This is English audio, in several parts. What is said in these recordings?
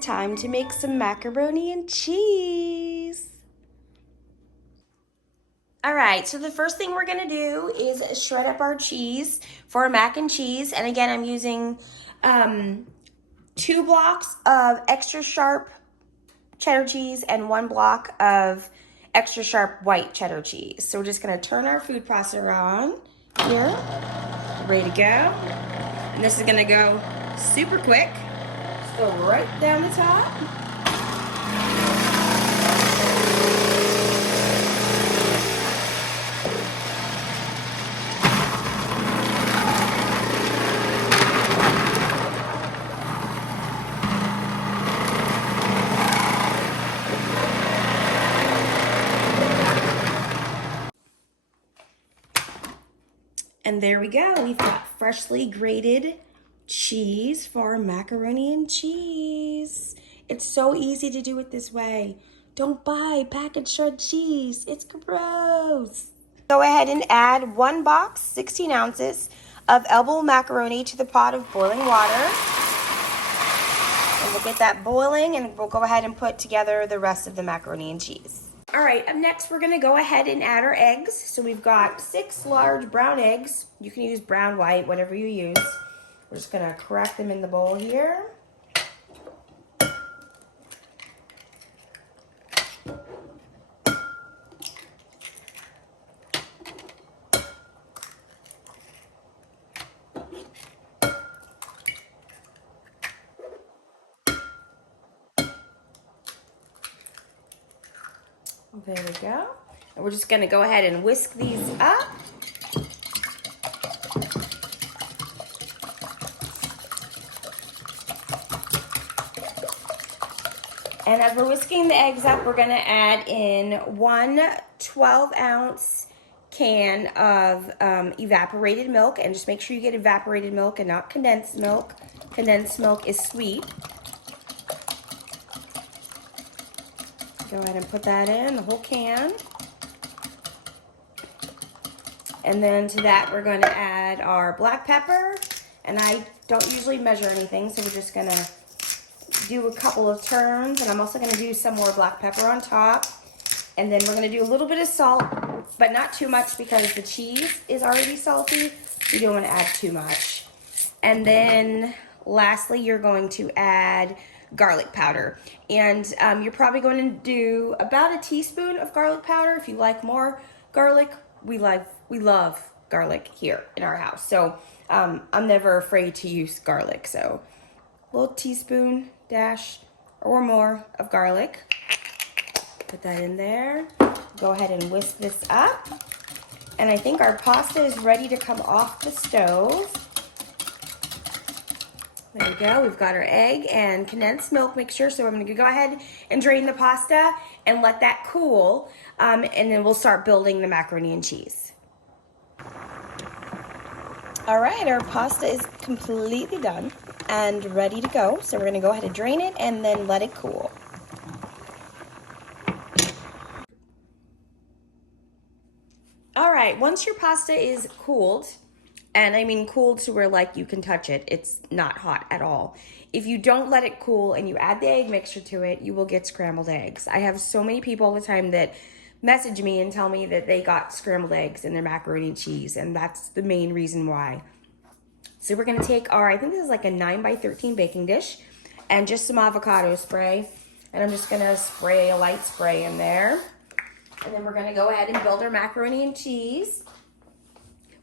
Time to make some macaroni and cheese. All right, so the first thing we're gonna do is shred up our cheese for mac and cheese. And again, I'm using 2 blocks of extra sharp cheddar cheese and 1 block of extra sharp white cheddar cheese. So we're just gonna turn our food processor on here, ready to go. And this is gonna go super quick. Just go right down the top. And there we go. We've got freshly grated cheese for macaroni and cheese. It's so easy to do it this way. Don't buy packaged shred cheese. It's gross. Go ahead and add 1 box, 16 ounces of elbow macaroni to the pot of boiling water. And we'll get that boiling and we'll go ahead and put together the rest of the macaroni and cheese. All right, up next, we're gonna go ahead and add our eggs. So we've got 6 large brown eggs. You can use brown, white, whatever you use. We're just gonna crack them in the bowl here. There we go. And we're just gonna go ahead and whisk these up. And as we're whisking the eggs up, we're gonna add in 1 12-ounce can of evaporated milk. And just make sure you get evaporated milk and not condensed milk. Condensed milk is sweet. Go ahead and put that in, the whole can. And then to that, we're going to add our black pepper. And I don't usually measure anything, so we're just going to do a couple of turns. And I'm also going to do some more black pepper on top. And then we're going to do a little bit of salt, but not too much because the cheese is already salty. You don't want to add too much. And then lastly, you're going to add garlic powder. And you're probably going to do about a teaspoon of garlic powder. If you like more garlic, we love garlic here in our house. So I'm never afraid to use garlic. So a little teaspoon dash or more of garlic. Put that in there. Go ahead and whisk this up. And I think our pasta is ready to come off the stove. There we go. We've got our egg and condensed milk mixture. So I'm going to go ahead and drain the pasta and let that cool. And then we'll start building the macaroni and cheese. All right, our pasta is completely done and ready to go. So we're going to go ahead and drain it and then let it cool. All right, once your pasta is cooled, and I mean cooled to where like you can touch it, it's not hot at all. If you don't let it cool and you add the egg mixture to it, you will get scrambled eggs. I have so many people all the time that message me and tell me that they got scrambled eggs in their macaroni and cheese, and that's the main reason why. So we're gonna take our, I think this is like a 9x13 baking dish, and just some avocado spray. And I'm just gonna spray a light spray in there. And then we're gonna go ahead and build our macaroni and cheese.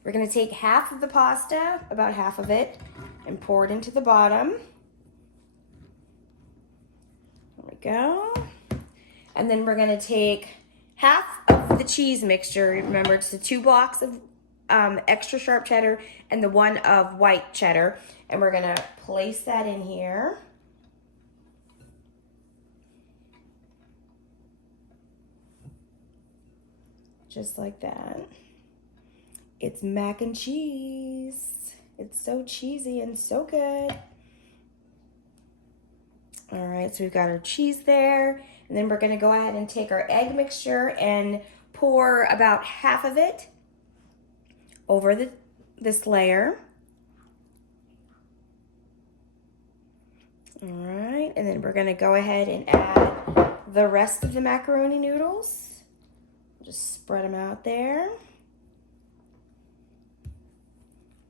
We're gonna take half of the pasta, about half of it, and pour it into the bottom. There we go. And then we're gonna take half of the cheese mixture. Remember, it's the 2 blocks of extra sharp cheddar and the 1 of white cheddar. And we're gonna place that in here. Just like that. It's mac and cheese. It's so cheesy and so good. All right, so we've got our cheese there. And then we're gonna go ahead and take our egg mixture and pour about half of it over this layer. All right, and then we're gonna go ahead and add the rest of the macaroni noodles. Just spread them out there.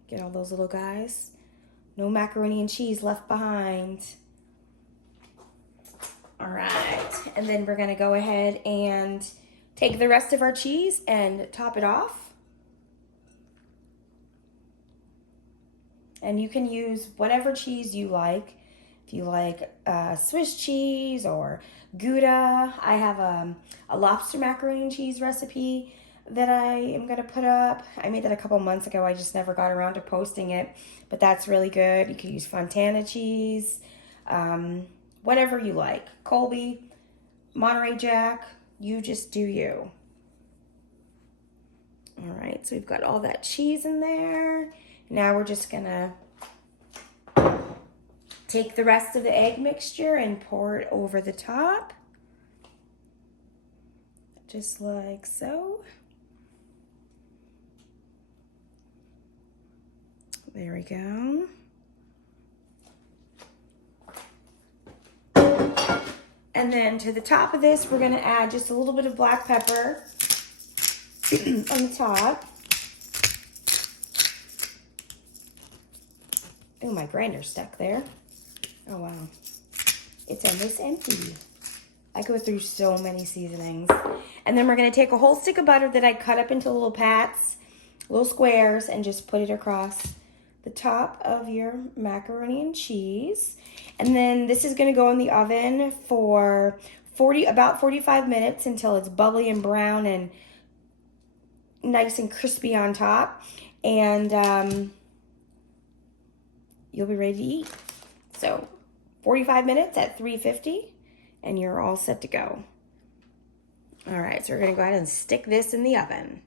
Get all those little guys. No macaroni and cheese left behind. All right, and then we're gonna go ahead and take the rest of our cheese and top it off. And you can use whatever cheese you like. If you like Swiss cheese or Gouda, I have a lobster macaroni and cheese recipe that I am gonna put up. I made that a couple months ago. I just never got around to posting it, but that's really good. You can use Fontana cheese, whatever you like. Colby, Monterey Jack, you just do you. All right, so we've got all that cheese in there. Now we're just gonna take the rest of the egg mixture and pour it over the top. Just like so. There we go. And then to the top of this, we're gonna add just a little bit of black pepper on the top. Oh, my grinder's stuck there. Oh, wow. It's almost empty. I go through so many seasonings. And then we're gonna take a whole stick of butter that I cut up into little pats, little squares, and just put it across the top of your macaroni and cheese. And then this is gonna go in the oven for about 45 minutes until it's bubbly and brown and nice and crispy on top. And you'll be ready to eat. So 45 minutes at 350 and you're all set to go. All right, so we're gonna go ahead and stick this in the oven.